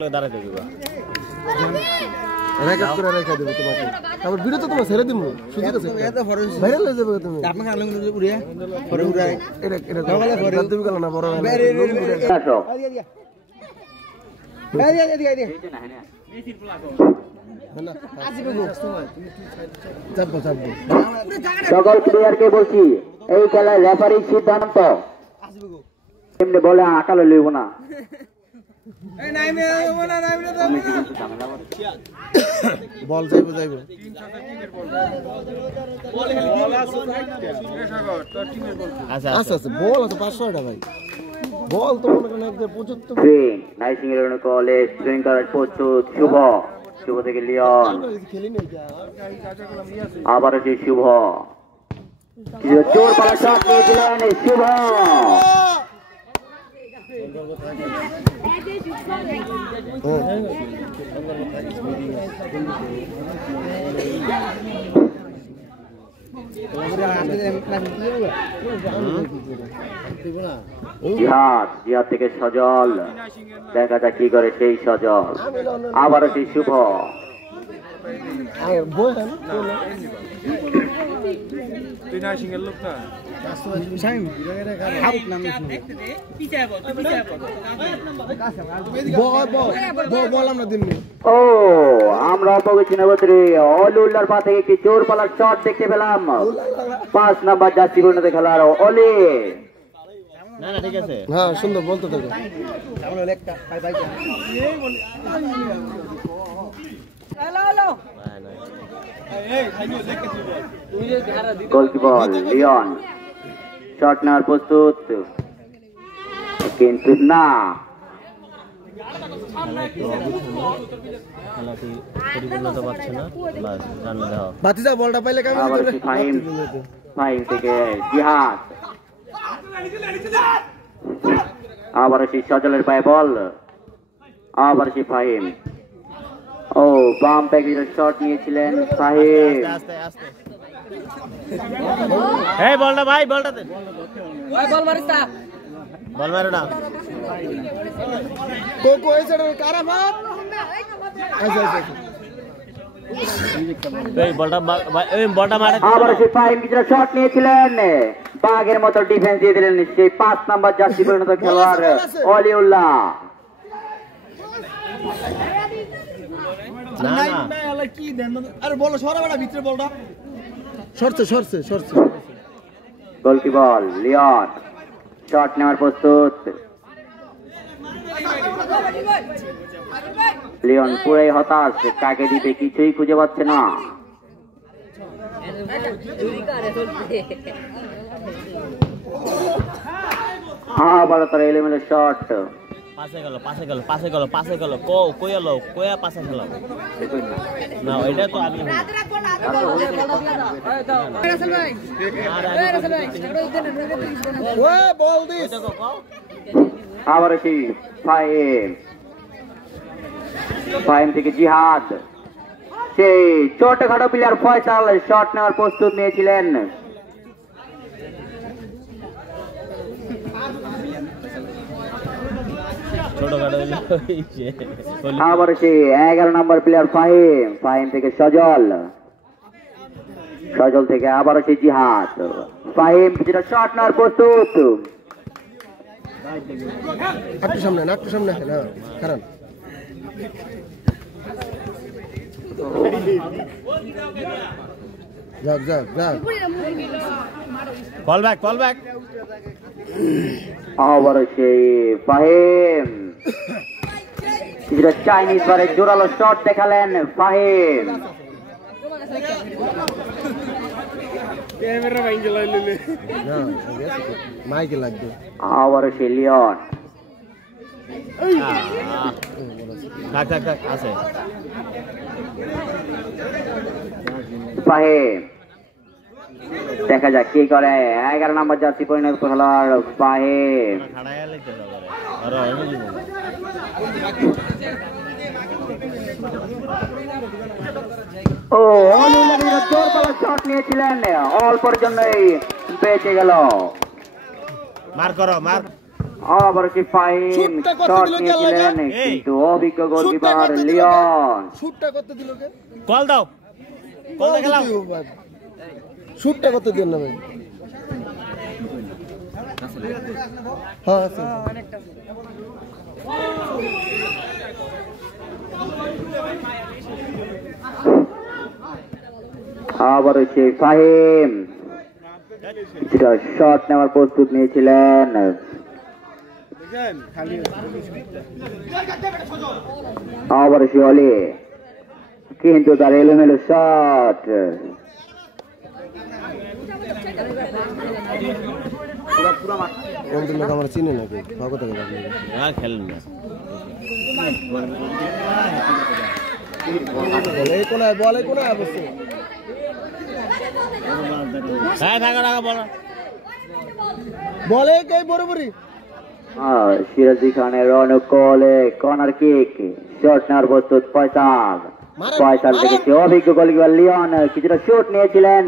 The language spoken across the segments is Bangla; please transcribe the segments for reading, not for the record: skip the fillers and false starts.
দাঁড়াতে দিবা রেকর্ড করে রেখে দেব তোমাকে তারপর ভিডিও তো তোমার ছেড়ে দিমু সুযোগ আছে এটা ভাইরাল হয়ে যাবে তুমি আপনাকে আলম উড়িয়া পরে উড়াই এটা সকালে পরে তুমি গেল না বড় আসো সকল প্লেয়ারকে বলছি এই খেলায় রেফারির সিদ্ধান্ত এমনি বলে আকাল লইব না বল যাইব যাইব আচ্ছা আচ্ছা বল আছে 500 টাকা ভাই বল তো মনে করেন যে 75 নাইসিং এর কলে স্ট্রিং করার প্রস্তুত শুভ শুভ থেকে লিওন আবার যে শুভ চোর পালা শট নিয়েছিলেন শুভ জিহাদ থেকে সজল দেখা যাক কি করে সেই সজল আবারও সেই শুভ ও আমরা অলুল্লার পা থেকে একটি জোর পালার শট দেখতে পেলাম 5 নাম্বার জার্সি পরিণত খেলার অলি না না ঠিক আছে হ্যাঁ সুন্দর বলতে থাকো গোলকিপার লিওন শট নেওয়ার প্রস্তুত কিন্তু না খেলাটি পরিপূর্ণতা পাচ্ছে না বাস রান্না দাও বাতিজা বলটা পাইলে কাম আবার ফাহিম ফাহিম থেকে জিহাদ আবার সেই সজলের পায়ে বল আবার সেই ফাহিম ও বাম প্যাকেজের শট নিয়েছিলেন ফাহিম আস্তে আস্তে এই বলটা ভাই বলটা দে ওই বল মারিস না বল মারো না কোকো এসে কারাফাত আচ্ছা আচ্ছা এই বলটা মারে আবার সেই ফাহিম কিছু শট নিয়েছিলেন বাঘের মতো ডিফেন্স দিয়ে দিলেন সেই 5 নাম্বার জার্সি পরিণত খেলোয়াড় অলিউল্লাহ না না কি দেন আরে বলো সরাবড়া ভিতরে বলটা সরছে গোলকিপার লিওন শট নেওয়ার প্রস্তুত লিওন পুরাই হতাশ কাকে দিতে কিছুই খুঁজে পাচ্ছে না আবার তার এলিমেন্ট শট পাশে গেল কই এলো কয়া পাশে গেল না ওইটা তো আমি বল দিস আবার সেই ফাহিম থেকে জিহাদ সেই ছোটখাটো প্লেয়ার ফয়সাল শট নেওয়ার প্রস্তুত নিয়েছিলেন আবার সেই 11 নম্বর প্লেয়ার ফাহিম থেকে সজল থেকে আবারও সেই জিহাদ ফাহিম যেটা শট নেওয়ার প্রস্তুত একটু সামনে না কারণ যাক কল ব্যাক আবার সেই ফাহিম চাইনিজ বারে জোরালো শট দেখালেন ফাহিম মাইকে লাগবে আবার সেই লিওন আছে ফাহিম দেখা যাক কি করে 11 নম্বর জার্সি পরিণত খেলোয়াড় ফাহিম ও জোর পালা শট নিয়েছিলেন অল্পের জন্যই বেঁচে গেল মার করো মার আবার কি ফাহিম শট নিয়েছিলেন কিন্তু অভিজ্ঞ গোলকিপার লিওন শুটটা করতে দিল কে কল দাও কল খেলাও শুটটা করতে দিল না ভাই হ্যাঁ আছে আবার সেই ফাহিম কিছুটা শট নেওয়ার প্রস্তুত নিয়েছিলেন আবার সে অলি কিন্তু তার এলোমেলো শট কোন লোক আমার চিনে নাকি ভাগো থেকে আর খেলেন না বলে কোন অবশ্যই হ্যাঁ থাকা রাখা বলো বলে কে বরাবরই সিরাজি খানের অনুকূলে কর্নার কিক শট নেওয়ার প্রস্তুত ফয়সাল থেকে অভিজ্ঞ গোলকিপার লিওন কিছুটা শট নিয়েছিলেন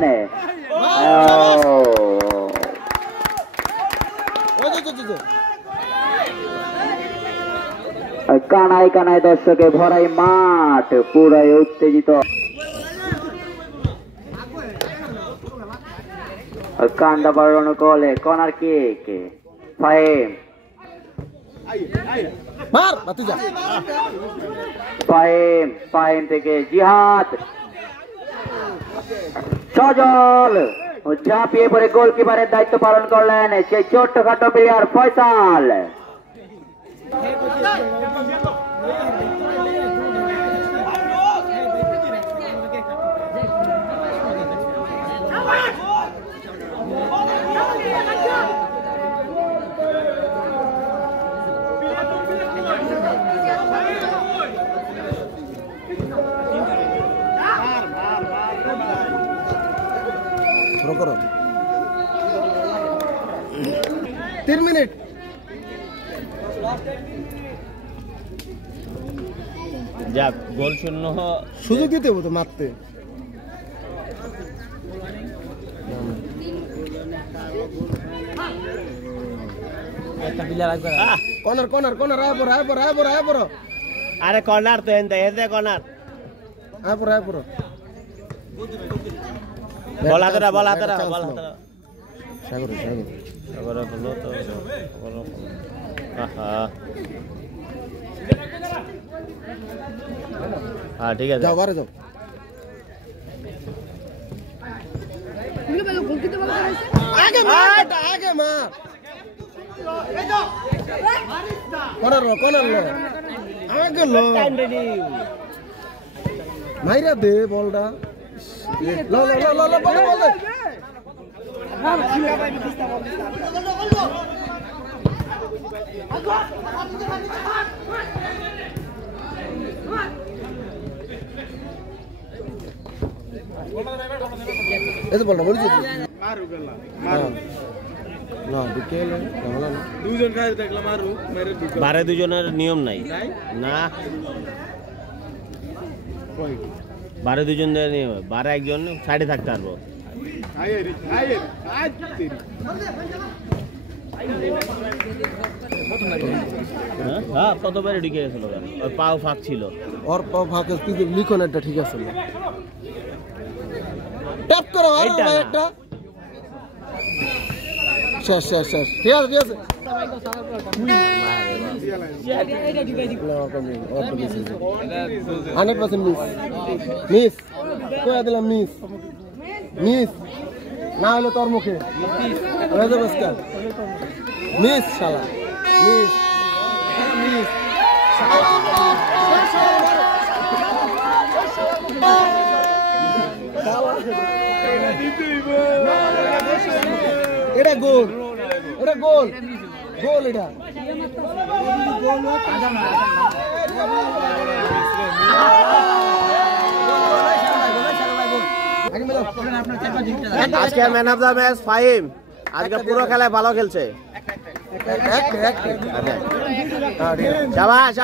কানায় কানায় দর্শকে ভরাই মাঠ পুরাই উত্তেজিত কান্দাবার অনুকূলে কর্নার কিক ফাহিম ফাহিম থেকে জিহাদ সজল ঝাঁপিয়ে পড়ে গোলকিপারের দায়িত্ব পালন করলেন সেই ছোট্টখাটো প্লেয়ার ফয়সাল করো 3 মিনিট যাক গোল শূন্য সুযোগ দিতে হবে তো মারতে কর্নার কর্নার কর্নার আয় পড়ো আরে কর্নার তো এতে কর্নার আয় পড়ো বল হাতরা সাগর হলো তো হ্যাঁ ঠিক আছে যাও বারে যাও আগে মার কর্নার আগে লো মাইরা দে বলটা বল এই তো বলটা বলছি না বিকেলে দুজন খাই দেখলাম মারু বারে দুজনের নিয়ম নাই না বারে দুজনের নিয়ম বারে একজন সাইডে থাকতে পারবো হ্যাঁ কতবার ঢুকে গেছিল ওর পাও ফাঁক ছিল ওর পাও ফাঁক লিখন একটা ঠিক আছে ট্যাপ করো একটা শেষ ঠিক আছে অনেক পার্সেন্ট মিস কয়ে দিলাম মিস না হলে তোর মুখে মিস শালা মিস এটা গোল এটা আজকে man of the match Fahim আজকে পুরো খেলায় ভালো খেলছে শাবাশ